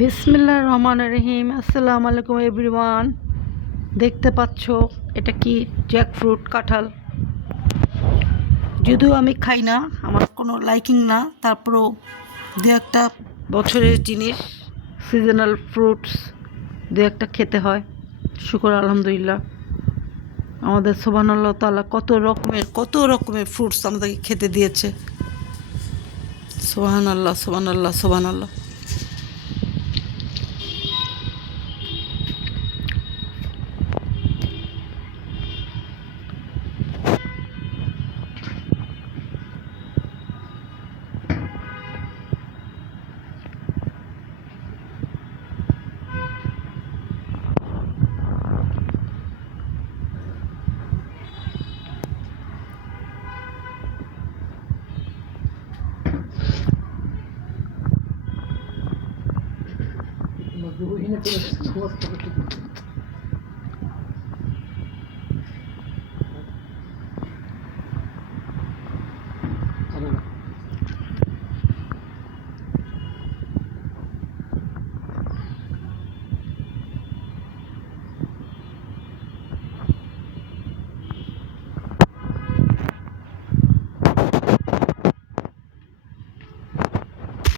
বিসমিল্লাহির রহমানির রহিম। আসসালামু আলাইকুম এভরিওয়ান। দেখতে পাচ্ছ এটা কি জ্যাকফ্রুট, কাঁঠাল। যদিও আমি খাই না, আমার কোনো লাইকিং না, তারপরেও দু একটা বছরের জিনিস, সিজনাল ফ্রুটস দু একটা খেতে হয়। শুকর আলহামদুলিল্লাহ, আমাদের সুবহানাল্লাহ তাআলা কত রকমের ফ্রুটস আমাদেরকে খেতে দিয়েছে। সুবহানাল্লাহ, সুবহানাল্লাহ, সুবহানাল্লাহ।